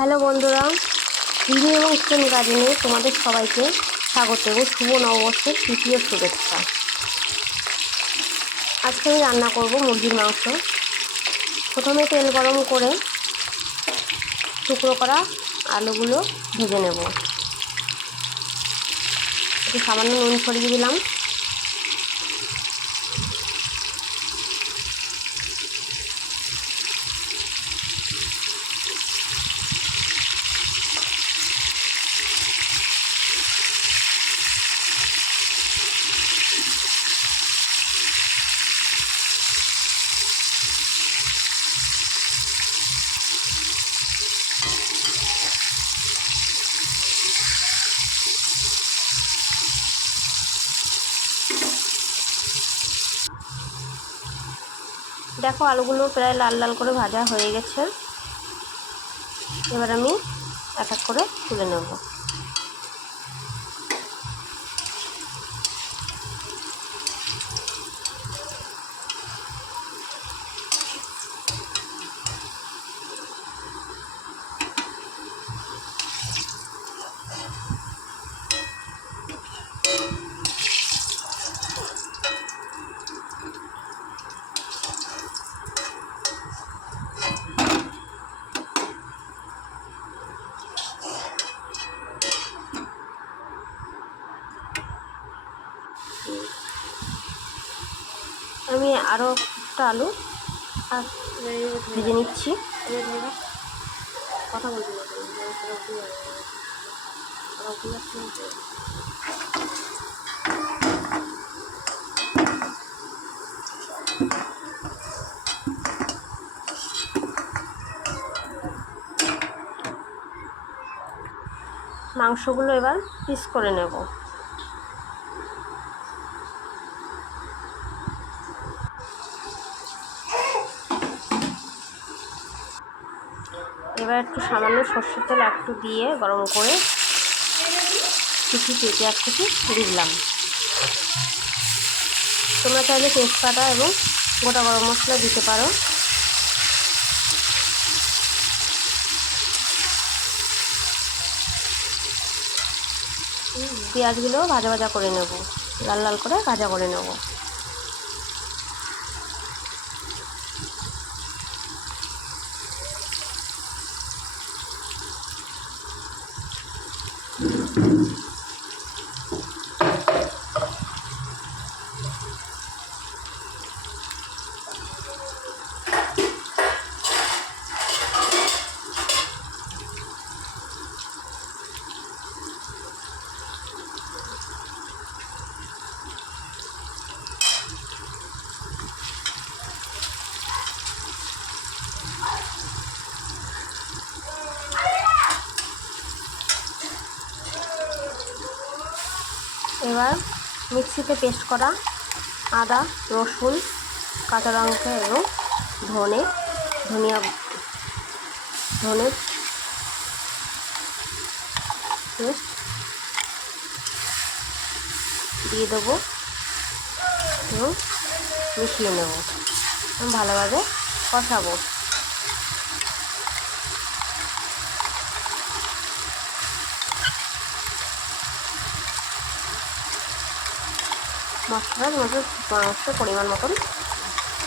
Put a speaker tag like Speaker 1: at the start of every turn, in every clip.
Speaker 1: Hello বন্ধুরা, হিন্দি এবং stem গার্ডেনে তোমাদের সবাইকে স্বাগত এবং শুভ নববর্ষের তৃতীয় শুভেচ্ছা। আজকে আমি রান্না করব মুরগির মাংস। প্রথমে তেল গরম করে টুকরো করা আলুগুলো ভেজে নেব। একটু সামান্য নুন ছড়িয়ে দিলাম। দেখো আলুগুলো প্রায় লাল লাল করে ভাজা হয়ে গেছে। এবার আমি এক করে তুলে নেব। আমি আরও একটা আলু। ভেজে নিচ্ছি। মাংসগুলো এবার পিস করে নেব। এবার একটু সামান্য সর্ষের তেল একটু দিয়ে গরম করে কিছু পেঁয়াজ কুচি দিলাম। তোমরা চাইলে তেজপাতা এবং গোটা গরম মশলা দিতে পারো। পেঁয়াজগুলো ভাজা ভাজা করে নেব। লাল লাল করে ভাজা করে নেব। এবার মিক্সিতে পেস্ট করা আদা, রসুন, কাঁচা লঙ্কা এবং ধনে, ধনিয়া, ধনে পেস্ট দিয়ে দেবো এবং মিশিয়ে নেব। ভালোভাবে কষাবো। মশলার মতো মাংস পরিমাণ মতন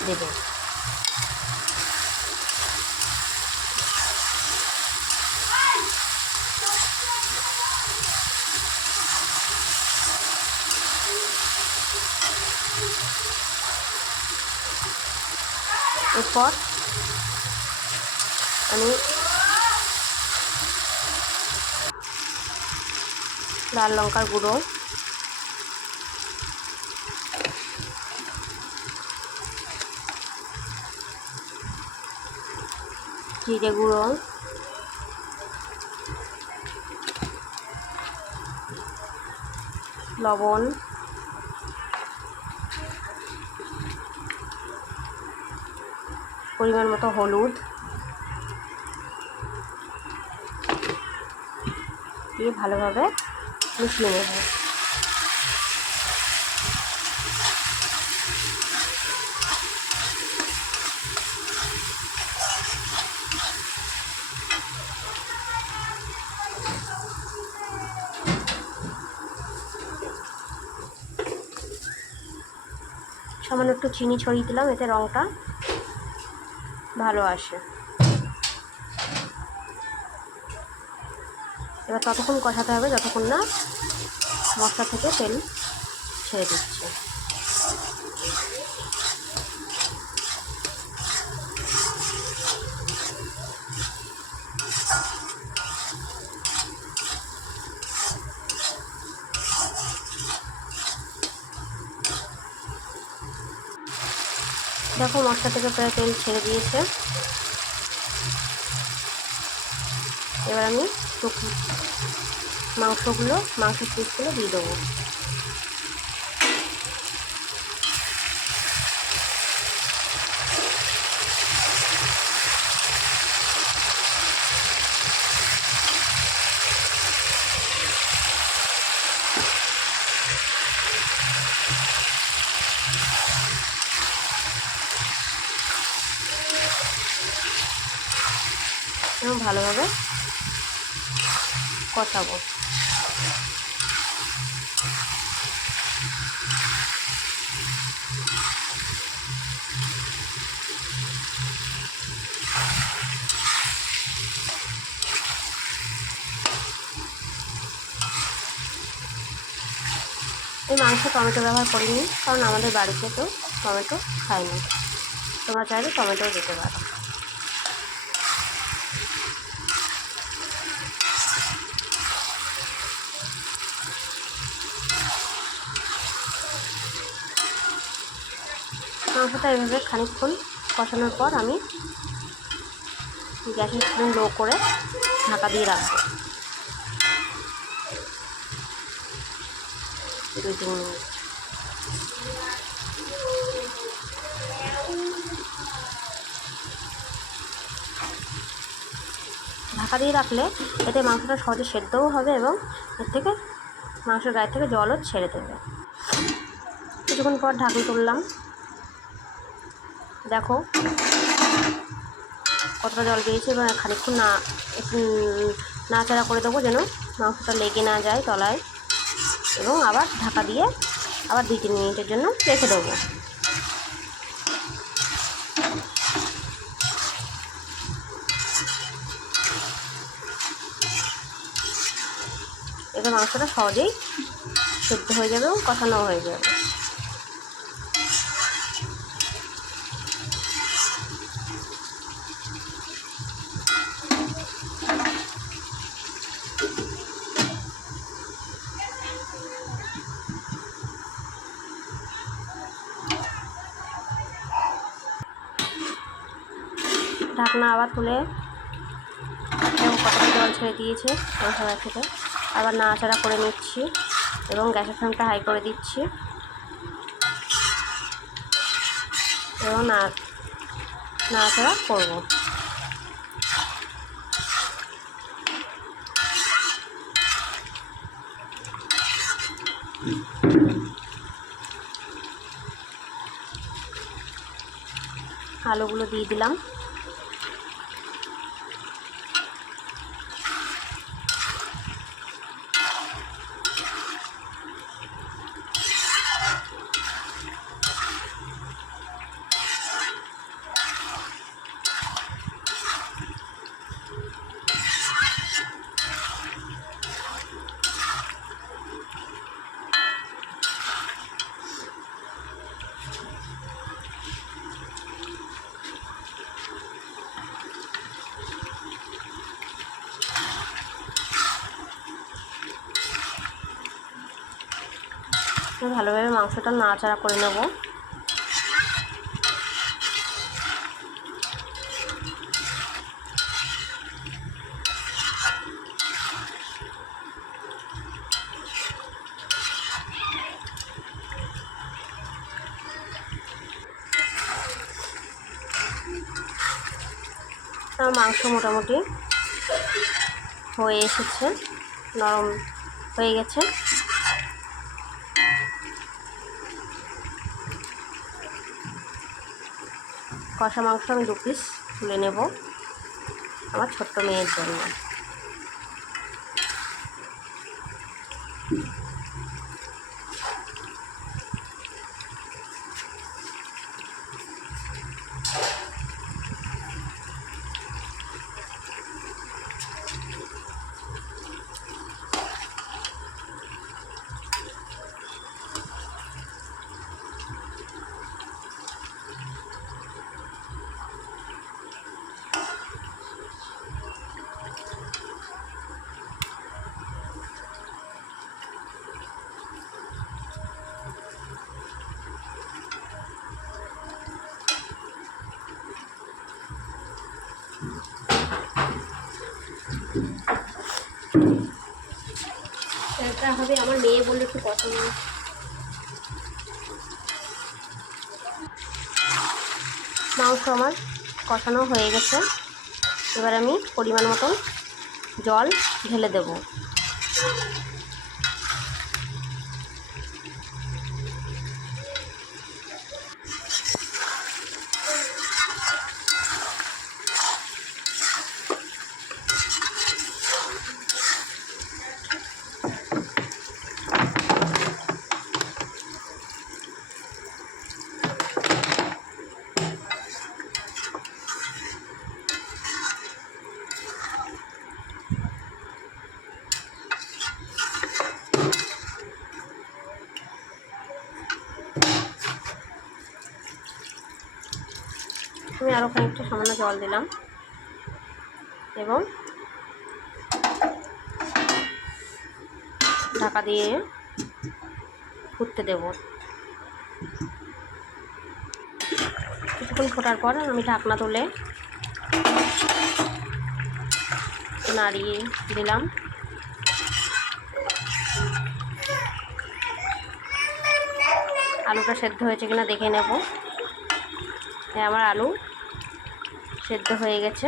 Speaker 1: দেবে। এরপর আমি লাল লঙ্কার গুঁড়ো জিরে গুঁড়ো। লবণ। পরিমাণ মতো হলুদ। দিয়ে ভালোভাবে মিশিয়ে নেব। সামান্য একটু চিনি ছড়িয়ে দিলাম, এতে রঙটা ভালো আসে। এবার ততক্ষণ কষাতে হবে, যতক্ষণ না মশলা থেকে তেল ছেড়ে দিচ্ছে। দেখো মশলা থেকে প্রায় তেল ছেড়ে দিয়েছে। এবার আমি মাংসগুলো মাংসের পিসগুলো দিয়ে দেবো। ভালোভাবে কষাবো। এই মাংস টমেটো ব্যবহার করিনি, কারণ আমাদের বাড়িতে তো টমেটো খায় না তোমরা চাইলে টমেটো দিতে পারো। মাংসটা এভাবে খানিকক্ষণ কষানোর পর আমি গ্যাসের ফ্লেম লো করে ঢাকা দিয়ে রাখব। তিন ঢাকা দিয়ে রাখলে এতে মাংসটা সহজে সেদ্ধও হবে এবং এর থেকে মাংসের গায়ে থেকে জলও ছেড়ে দেবে। কিছুক্ষণ পর ঢাকনি তুললাম। দেখো। কতটা জল বেরিয়েছে এবং খানিক্ষণ না নাড়াচাড়া করে দেবো যেন মাংসটা লেগে না যায় তলায়। এবং আবার ঢাকা দিয়ে আবার দুই তিন মিনিটের জন্য রেখে দেবো। এবার মাংসটা সহজেই সেদ্ধ হয়ে যাবে এবং কষানো হয়ে যাবে। ঢাকনা আবার তুলে এবং কতটা জল ছেড়ে দিয়েছে মশলা থেকে। আবার নাড়াচাড়া করে নিচ্ছি এবং গ্যাসের ফ্লেমটা হাই করে দিচ্ছি। এবং নাড়াচাড়া করব। আলুগুলো দিয়ে দিলাম। ভালোভাবে মাংসটা নাড়াচাড়া করে নেব। মাংস মোটামুটি হয়ে এসেছে নরম হয়ে গেছে। কষা মাংস আমি দু পিস তুলে নেব আমার ছোট্ট মেয়ের জন্য এটা হবে আমার মেয়ে বলে একটু পছন্দ মাংস আমার কষানো হয়ে গেছে। এবার আমি পরিমাণ মতন জল ঢেলে দেব। আমি আরও খানিকটা সামান্য জল দিলাম। এবং ঢাকা দিয়ে ফুটতে দেব। কিছুক্ষণ ফোটার পর আমি ঢাকনা তুলে নাড়িয়ে দিলাম। আলুটা সেদ্ধ হয়েছে কিনা দেখে নেব। হ্যাঁ আমার আলু সেদ্ধ হয়ে গেছে।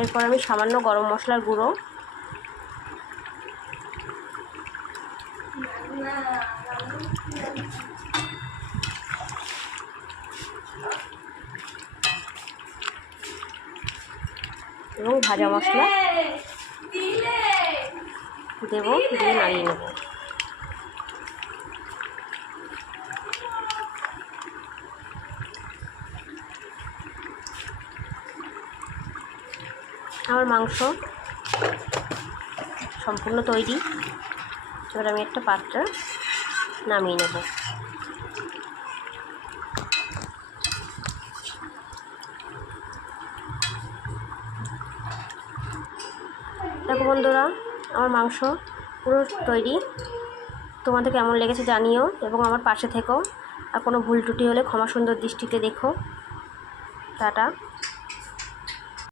Speaker 1: এরপর আমি সামান্য গরম মশলার গুঁড়ো। এবং ভাজা মশলা দেবো দিয়ে নাড়িয়ে নেব। আমার মাংস। সম্পূর্ণ তৈরি। এবার আমি একটা পাত্রে নামিয়ে নেব। দেখো বন্ধুরা, আমার মাংস পুরো তৈরি। তোমাদের কেমন লেগেছে জানিও এবং আমার পাশে থেকো। আর কোনো ভুল ত্রুটি হলে ক্ষমা সুন্দর দৃষ্টিতে দেখো। টাটা।